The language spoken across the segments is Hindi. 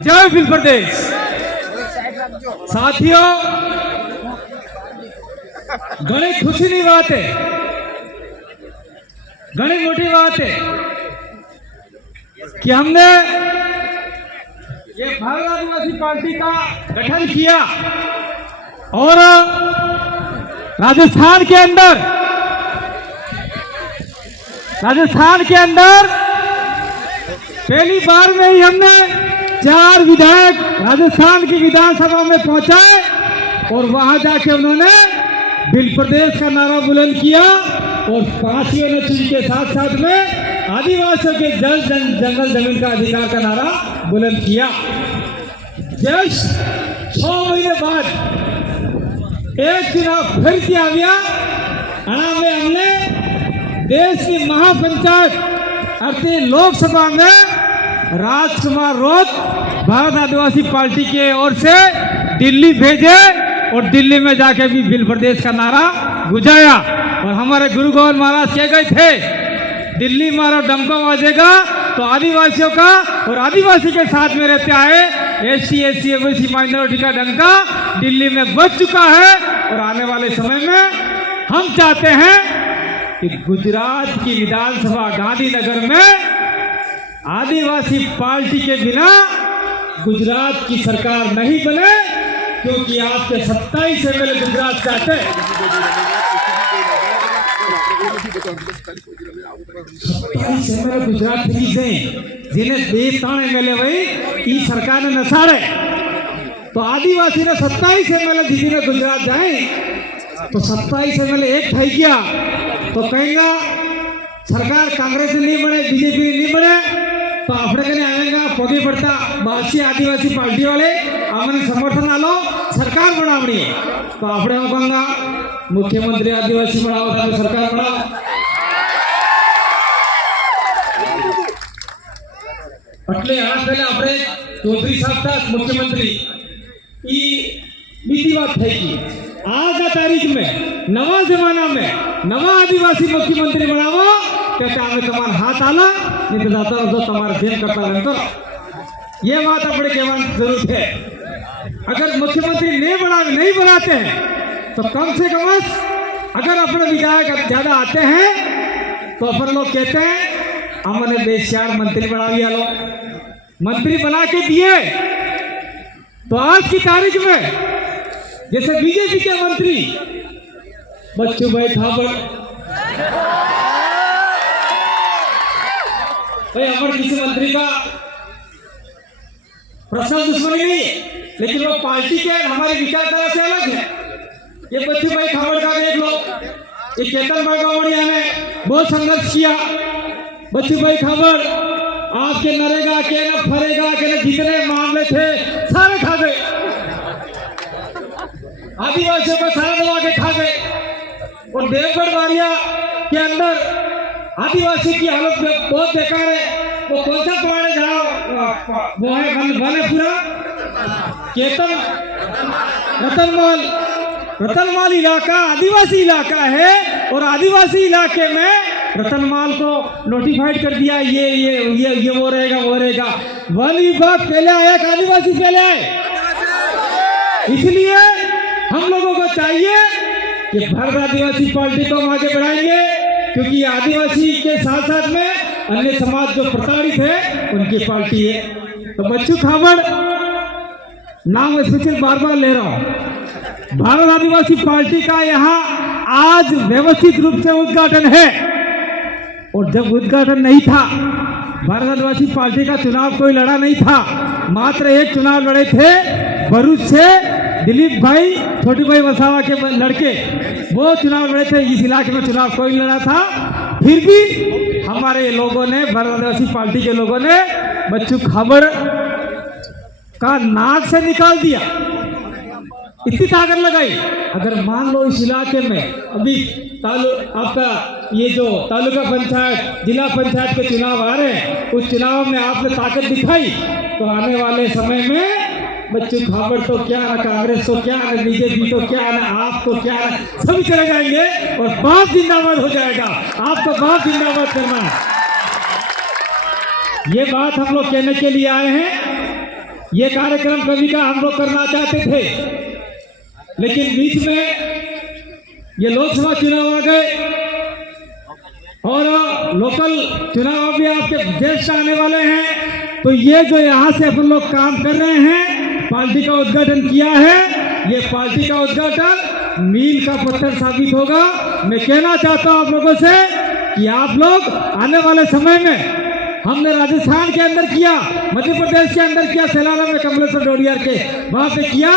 जय भील प्रदेश। साथियों, घणी खुशीनी बात है, घणी मोटी बात है कि हमने ये भारत आदिवासी पार्टी का गठन किया और राजस्थान के अंदर पहली बार में ही हमने 4 विधायक राजस्थान की विधानसभा में पहुंचाए और वहां जाके उन्होंने भील प्रदेश का नारा बुलंद किया और 5 यूनिवर्सिटी के साथ साथ में आदिवासियों के जल जंगल जमीन का अधिकार का नारा बुलंद किया। जस्ट 6 महीने बाद एक चुनाव फिर किया गया। में हमने देश की महापंचायत अर्थी लोकसभा में राजकुमार रोत भारत आदिवासी पार्टी के ओर से दिल्ली भेजे और दिल्ली में जाके भी भील प्रदेश का नारा गुजाया। और हमारे गुरु गोविंद महाराज कह गए थे, दिल्ली मारो डंका बजेगा तो आदिवासियों का और आदिवासी के साथ में रहते आए SC SC OBC माइनॉरिटी का डंका दिल्ली में बज चुका है। और आने वाले समय में हम चाहते हैं कि गुजरात की विधानसभा गांधीनगर में आदिवासी पार्टी के बिना गुजरात की सरकार नहीं बने, क्योंकि आपके 27 MLA गुजरात चाहते हैं। 27 MLA गुजरात की जिन्हें 3 MLA भाई की सरकार ने नसाड़े, तो आदिवासी ने 27 MLA जिन्हें गुजरात जाए तो 27 MLA एक થઈ गया तो कहेगा सरकार कांग्रेस नहीं बने, बीजेपी नहीं बने तो આપણે કને આવેગા પગે પડતા બાસી આદિવાસી પાર્ટી વાળે અમને સમર્થન આલો સરકાર બનાવણી તો આપણે હું કહુંગા મુખ્યમંત્રી આદિવાસી બનાવો તમે સરકાર બનાવો। એટલે આ પહેલા આપણે ચૌધરી સાહેબ था मुख्यमंत्री ई बीती बात થઈ ગઈ। आज का तारीख में नवा जमाना में नवा आदिवासी मुख्यमंत्री बनावो कहते हमें तुम्हारा हाथ आला नहीं तो जाता तो तुम्हारा जेल करता रहता। ये बात अपने कहने की जरूरत है। अगर मुख्यमंत्री नहीं बनाते हैं तो कम से कम अगर अपने विधायक ज्यादा आते हैं तो अपन लोग कहते हैं हमने बेचार मंत्री बना दिया लो, मंत्री बना के दिए तो आज की तारीख में जैसे बीजेपी के मंत्री बच्चू भाई खाबर भाई हमारे किसी मंत्री का पर्सनल दुश्मनी नहीं है, लेकिन वो पार्टी के हमारे विचारधारा से अलग है। ये बच्चू भाई खाबर का देख लो, ये केतन बागावड़िया ने बहुत संघर्ष किया। बच्चू भाई खाबर आपके नरेगा के न फरेगा के न जितने मामले थे सारे खा गए, आदिवासियों को सारा दबा के खा गए। और देवगढ़ वारिया के अंदर आदिवासी की हालत बहुत बेकार है। वो कौन सा पुराने जहाँ वो है वालेपुरा केतन रतनमाल इलाका आदिवासी इलाका है और आदिवासी इलाके में रतनमाल को नोटिफाइड कर दिया ये वो रहेगा। वन विभाग पहले आया कि आदिवासी पहले आए? इसलिए हम लोगों को चाहिए कि भारत आदिवासी पार्टी को हम आगे बढ़ाएंगे, क्योंकि आदिवासी के साथ साथ में अन्य समाज जो प्रताड़ित है उनकी पार्टी है। तो बच्चू खाबर नाम स्पेशल बार ले रहा हूं। भारत आदिवासी पार्टी का यहाँ आज व्यवस्थित रूप से उद्घाटन है। और जब उद्घाटन नहीं था, भारत आदिवासी पार्टी का चुनाव कोई लड़ा नहीं था, मात्र एक चुनाव लड़े थे भरूच से दिलीप भाई छोटी भाई वसावा के लड़के, वो चुनाव लड़े थे। इस इलाके में चुनाव कोई लड़ा था, फिर भी हमारे लोगों ने भारत आदिवासी पार्टी के लोगों ने बच्चू खाबर का नाक से निकाल दिया, इतनी ताकत लगाई। अगर मान लो इस इलाके में अभी आपका ये जो तालुका पंचायत जिला पंचायत के चुनाव आ रहे हैं, उस चुनाव में आपने ताकत दिखाई तो आने वाले समय में बच्चू खाबर तो क्या ना कांग्रेस तो क्या ना बीजेपी तो क्या ना आप तो क्या ना सभी चले जाएंगे और बाप जिंदाबाद हो जाएगा। आपको बाप जिंदाबाद करना है। ये बात हम लोग कहने के लिए आए हैं ये कार्यक्रम कभी का हम लोग करना चाहते थे, लेकिन बीच में ये लोकसभा चुनाव आ गए और लोकल चुनाव भी आपके देश से आने वाले हैं। तो ये जो यहाँ से अपन लोग काम कर रहे हैं, पार्टी का उद्घाटन किया है, ये पार्टी का उद्घाटन मील का पत्थर साबित होगा। मैं कहना चाहता हूँ आप लोगों से कि आप लोग आने वाले समय में, हमने राजस्थान के अंदर किया, मध्य प्रदेश के अंदर किया, सेलाना में कमलेश्वर डोडियार के वहां पे किया।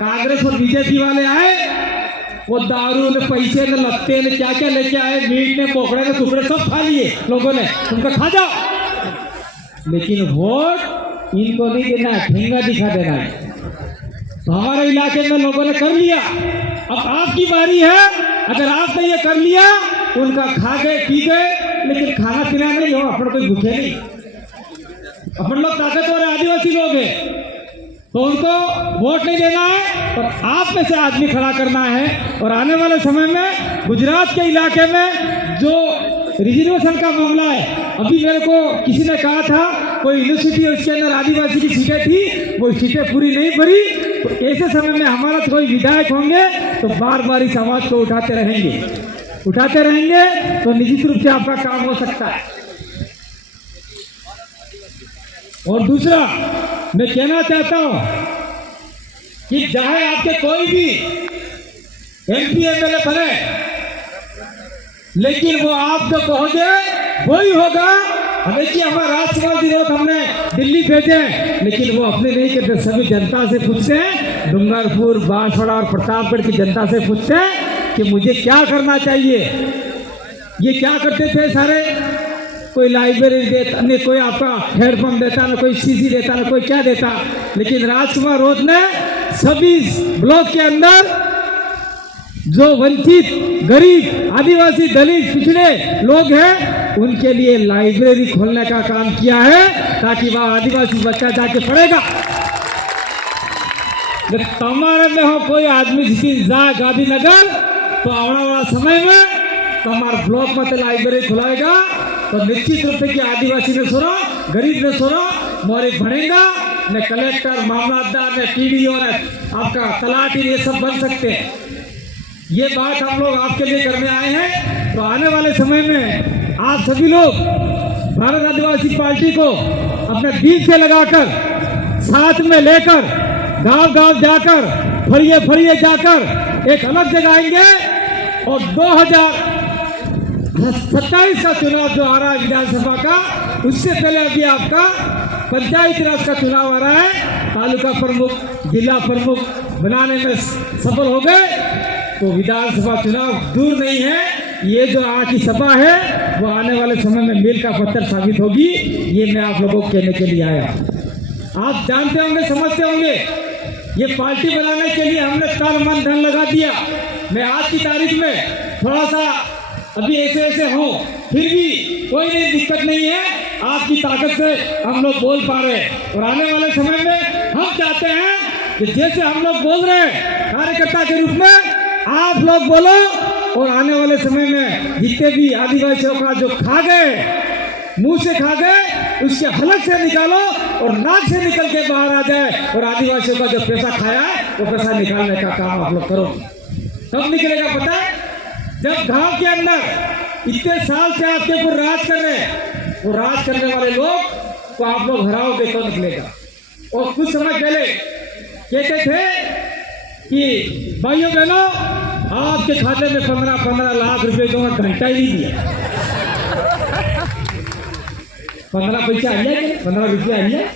कांग्रेस और बीजेपी वाले आए, वो दारू ने, पैसे ने, लत्ते ने, क्या क्या लेके आए, मीट ने, पोखड़े ने, टुकड़े सब खा लिए लोगों ने, तुमको खा जाओ। लेकिन वोट इनको नहीं देना है, ठेंगा दिखा देना है। तो हमारे इलाके में लोगों ने कर लिया, अब आपकी बारी है। अगर आपने ये कर लिया, उनका खा गए, पी गए, लेकिन खाना पीना नहीं हो, अपन कोई भूखे नहीं, अपन लोग ताकतवर आदिवासी लोग हैं, तो उनको वोट नहीं देना है और आप में से आदमी खड़ा करना है। और आने वाले समय में गुजरात के इलाके में जो रिजर्वेशन का मामला है, अभी मेरे को किसी ने कहा था कोई यूनिवर्सिटी है उसके अंदर आदिवासी की सीटें थी, वो सीटें पूरी नहीं भरी। तो ऐसे समय में हमारा कोई विधायक होंगे तो बार बार इस आवाज को उठाते रहेंगे, तो निश्चित रूप से आपका काम हो सकता है। और दूसरा मैं कहना चाहता हूं कि चाहे आपके कोई भी MP MLA बने, लेकिन वो आप जो कहोगे वही होगा। देखिए हमारा राज्यपाल विरोध हमने दिल्ली भेजे, लेकिन वो अपने नहीं कहते, सभी जनता से पूछते हैं, डूंगरपुर, बांसवाड़ा और प्रतापगढ़ की जनता से पूछते हैं कि मुझे क्या करना चाहिए। ये क्या करते थे सारे, कोई लाइब्रेरी देता नहीं, कोई आपका हेडपम्प देता ना, कोई सीसी देता ना, कोई क्या देता। लेकिन राजकुमार रोध ने सभी ब्लॉक के अंदर जो वंचित, गरीब, आदिवासी, दलित, पिछड़े लोग हैं, उनके लिए लाइब्रेरी खोलने का काम किया है, ताकि वह आदिवासी बच्चा जाके पढ़ेगा। जब तुम्हारे में हो कोई आदमी जिसकी गांधीनगर, तो आने वाला समय में तुम्हारा ब्लॉक में लाइब्रेरी खुलाएगा, तो निश्चित रूप से कि आदिवासी ने सुनो, गरीब ने सुनो, मोरे बढ़ेगा, न कलेक्टर, मामलादार, न TDO, न आपका तलाटी, ये सब बन सकते हैं। ये बात हम लोग आपके लिए करने आए हैं। तो आने वाले समय में आप सभी लोग भारत आदिवासी पार्टी को अपने दिल से लगाकर, साथ में लेकर, गांव गांव जाकर, फरिए फरिए जाकर एक अलग जगह आएंगे। और 2027 का चुनाव जो आ रहा है विधानसभा का, उससे पहले अभी आपका पंचायती राज का चुनाव आ रहा है। तालुका प्रमुख, जिला प्रमुख बनाने में सफल हो गए, तो विधानसभा चुनाव दूर नहीं है। ये जो आज की सभा है वो आने वाले समय में मील का पत्थर साबित होगी। ये मैं आप लोगों को कहने के लिए आया। आप जानते होंगे, समझते होंगे, ये पार्टी बनाने के लिए हमने तन मन धन लगा दिया। मैं आज की तारीख में थोड़ा सा अभी ऐसे हो, फिर भी कोई नहीं, दिक्कत नहीं है, आपकी ताकत से हम लोग बोल पा रहे हैं। और आने वाले समय में हम चाहते हैं कि जैसे हम लोग बोल रहे हैं कार्यकर्ता के रूप में, आप लोग बोलो। और आने वाले समय में जितने भी आदिवासियों का जो खा गए, मुंह से खा गए, उसके हलक से निकालो और नाक से निकल के बाहर आ जाए। और आदिवासियों का जो पैसा खाया है वो पैसा निकालने का काम आप लोग करो। कब निकलेगा पता है? जब गांव के अंदर इतने साल से आपके ऊपर राज कर रहे हैं, वो राज करने वाले लोग को आप लोग हराओगे तो निकलेगा। और कुछ समय पहले कहते थे कि भाइयों बहनों, आपके खाते में 15 लाख रुपए दूंगा, घंटा ही नहीं दिया। 15 पैसा आ जाए, 15 रुपया आ जाए,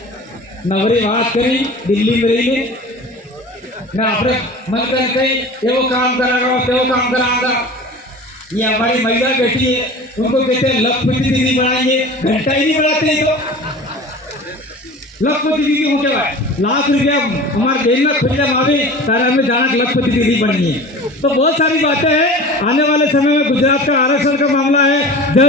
नवरी बात करी, दिल्ली में रही ना, अपने मन करते वो काम करागा, वो काम करागा। ये हमारी महिला बेटी है, उनको कहते हैं लखपति दीदी बनाएंगे, घंटा ही नहीं बनाते। तो लखपति दीदी हो क्या, लाख रुपया हमारे देना खुदा मावे तारा में जाना लखपति दीदी बननी है। तो बहुत सारी बातें हैं। आने वाले समय में गुजरात का आरक्षण का मामला है,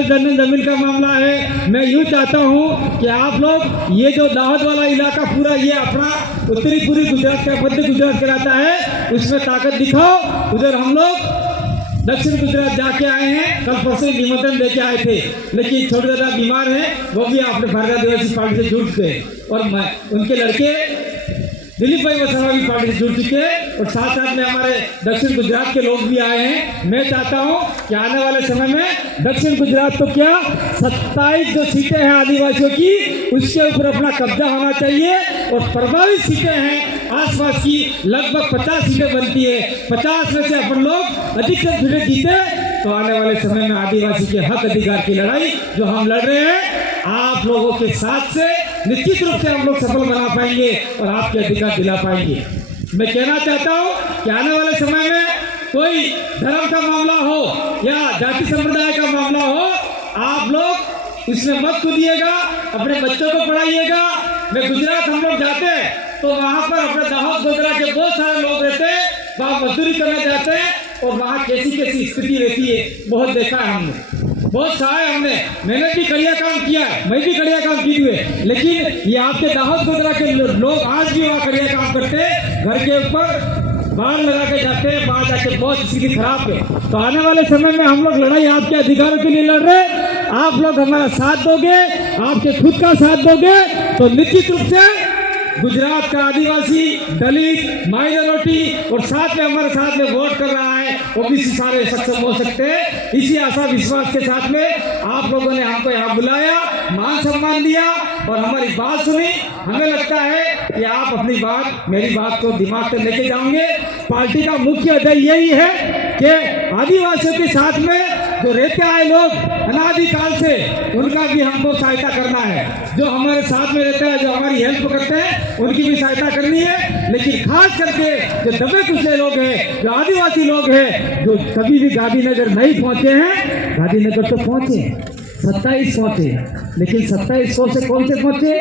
जमीन का मामला है। मैं यूँ चाहता हूँ कि आप लोग ये जो दाहोद वाला इलाका पूरा, ये अपना उत्तरी पूरी गुजरात का, मध्य गुजरात कहलाता है, उसमें ताकत दिखाओ। उधर हम लोग दक्षिण गुजरात जाके आए हैं, कल परसों निमंत्रण देके आए थे, लेकिन छोटे दादा बीमार हैं, वो भी आपने भारतीय आदिवासी पार्टी से जुड़ गए और उनके लड़के दिलीप भाई वसावा भी पार्टी से जुड़ चुके हैं और साथ साथ में हमारे दक्षिण गुजरात के लोग भी आए हैं। मैं चाहता हूं कि आने वाले समय में दक्षिण गुजरात तो क्या 27 जो सीटें हैं आदिवासियों की, उसके ऊपर अपना कब्जा होना चाहिए और प्रभावित सीटें हैं आसपास की लगभग 50 सीटें बनती है, 50 में से अपन लोग अधिकतम सीटें जीते तो आने वाले समय में आदिवासी के हक अधिकार की लड़ाई जो हम लड़ रहे हैं आप लोगों के साथ से निश्चित रूप से हम लोग सफल बना पाएंगे और आपके अधिकार दिला पाएंगे। मैं कहना चाहता हूं कि आने वाले समय में कोई धर्म का मामला हो या जाति संप्रदाय का मामला हो, आप लोग इसमें मत कूदिएगा, अपने बच्चों को पढ़ाइएगा। मैं गुजरात हम लोग जाते हैं तो वहाँ पर अपने दाहोद गोधरा के बहुत सारे लोग रहते हैं, वहाँ मजदूरी करने जाते हैं और वहाँ कैसी कैसी स्थिति रहती है बहुत देखा है हमने, बहुत सहाय हमने, मैंने भी कड़िया काम किया, मैं भी कड़िया काम किए हुए, लेकिन ये आपके दाहोद गोधरा के लोग आज भी वहाँ कड़िया काम करते हैं, घर के ऊपर बाढ़ लगा के जाते हैं, बाहर जाके बहुत स्थिति खराब है। तो आने वाले समय में हम लोग लड़ाई आपके अधिकारों के लिए लड़ रहे, आप लोग हमारा साथ दोगे, आपके खुद का साथ दोगे तो निश्चित रूप से गुजरात का आदिवासी, दलित, माइनॉरिटी और साथ में हमारे साथ में वोट कर रहा है ओबीसी सारे सक्षम हो सकते हैं। इसी आशा विश्वास के साथ में आप लोगों ने हमको यहाँ बुलाया, मान सम्मान दिया और हमारी बात सुनी। हमें लगता है कि आप अपनी बात, मेरी बात को दिमाग में लेके जाओगे। पार्टी का मुख्य ध्येय यही है कि आदिवासियों के साथ में जो रहते आए लोग अनादिकाल से, उनका भी हमको सहायता करना है। जो हमारे साथ में रहते हैं, जो हमारी हेल्प करते हैं, उनकी भी सहायता करनी है। लेकिन खास करके जो दबे कुचले लोग हैं, जो आदिवासी लोग हैं, जो कभी भी गांधीनगर नहीं पहुंचे हैं, गांधीनगर तो पहुंचे 27 पहुंचे, लेकिन 2700 से कौन से पहुंचे?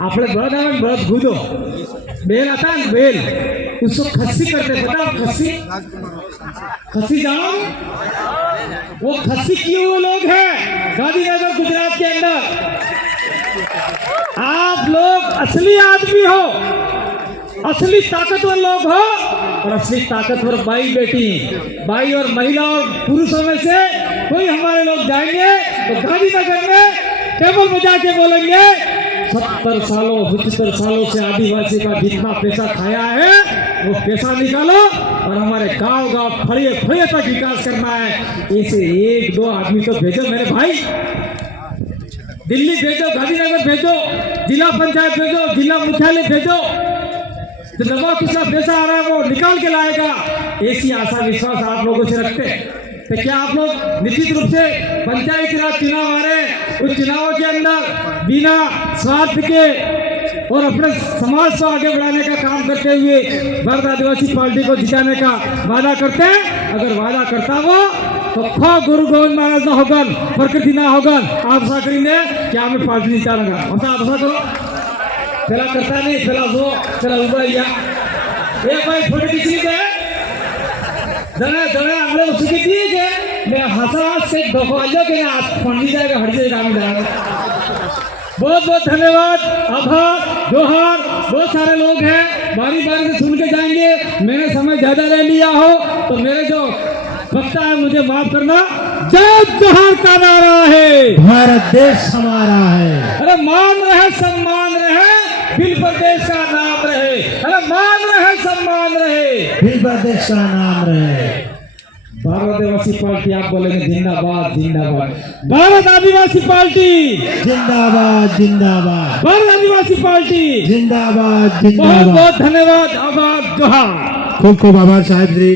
आपने बड़द बड़द गुदो बेल आता है, बेल उसको खस्सी करते, पता खस्सी जानो, वो खस्सी किए हुए लोग हैं गांधीनगर गुजरात के अंदर। आप लोग असली आदमी हो, असली ताकतवर लोग हो और असली ताकतवर भाई बेटी, भाई और महिला और पुरुषों में से कोई हमारे लोग जाएंगे तो गांधीनगर में टेबल बजा के बोलेंगे 70 सालों 75 सालों से आदिवासी का जितना पैसा खाया है वो पैसा निकालो और हमारे गांव गांव फड़िए फड़िए तक विकास करना है। ऐसे 1-2 आदमी तो भेजो मेरे भाई, दिल्ली भेजो, गांधीनगर भेजो, जिला पंचायत भेजो, जिला मुख्यालय भेजो, जो दबा पिछला पैसा आ रहा है वो निकाल के लाएगा। ऐसी आशा विश्वास आप लोगों से रखते हैं। तो क्या आप लोग निश्चित रूप से पंचायती राज चुनाव आ रहे हैं, उस चुनावों के अंदर बिना स्वार्थ के और अपने समाज को आगे बढ़ाने का काम करते हुए भारत आदिवासी पार्टी को जिताने का वादा करते हैं? अगर वादा करता वो तो खो गुरु गोविंद महाराज ना होगा, प्रकृति ना होगा, आप आशा करेंगे क्या हमें पार्टी जिताएगा? आप आशा करो, पहला करता नहीं, पहला वो पहला उबा ये भाई फोटो खींची गए जरा जरा हम लोग उसके दिए गए, मैं हंसा से दफा के आप पंडित जाएगा हट जाएगा हम जाएगा। बहुत बहुत धन्यवाद, आभार, जोहार। बहुत सारे लोग हैं बारी बारी से सुन के जाएंगे, मैंने समय ज्यादा ले लिया हो तो मेरे जो वक्ता है मुझे माफ करना। जय जोहार का नारा है, भारत देश हमारा है। अरे मान रहे सम्मान रहे, बिल प्रदेश का नाम रहे। अरे मान रहे सम्मान रहे, बिल प्रदेश का नाम रहे। भारत आदिवासी पार्टी आप बोलेंगे जिंदाबाद जिंदाबाद। भारत आदिवासी पार्टी जिंदाबाद जिंदाबाद। भारत आदिवासी पार्टी जिंदाबाद बहुत जिंदाबाद। बहुत धन्यवाद, आभार, जोहार। खूब खूब आभार साहब जी।